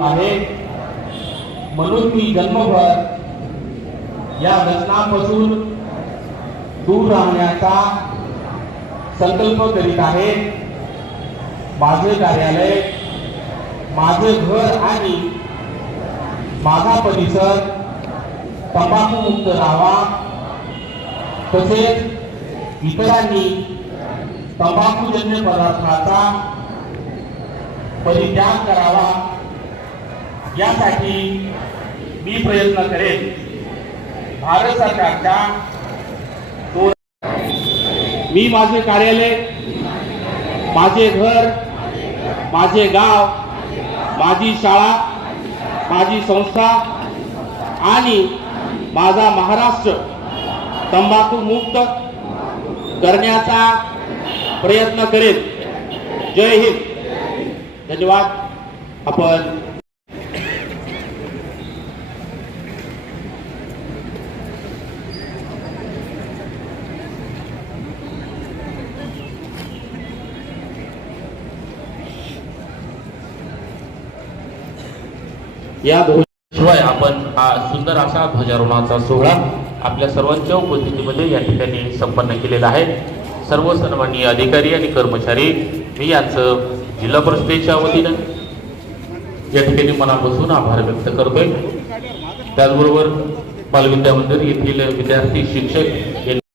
आहे म्हणून मी जन्मभर या व्यसनापासून दूर राहण्याचा संकल्प करीत आहे। माझे कार्यालय, माझे घर आणि माझा परिसर तंबाखू मुक्त राहावा, तसेच इतरांनी तंबाखूजन्य पदार्थाचा परित्याग करावा यासाठी मी प्रयत्न करेन। भारत सरकारच्या मी माझे कार्यालय, माझे घर, माझे गाव, माझी शाळा, माझी संस्था आणि माझा महाराष्ट्र तंबाखू मुक्त करण्याचा प्रयत्न करेन। जय हिंद, धन्यवाद। आपण या शिवाय आपण हा सुंदर असा ध्वजारोहणाचा सोहळा आपल्या सर्वांच्या उपस्थितीमध्ये या ठिकाणी संपन्न केलेला आहे। सर्व सन्माननीय अधिकारी आणि कर्मचारी मी यांचं जिल्हा परिषदेच्या वतीनं या ठिकाणी मनापासून आभार व्यक्त करतोय। त्याचबरोबर बालविद्या मंदिर येथील विद्यार्थी शिक्षक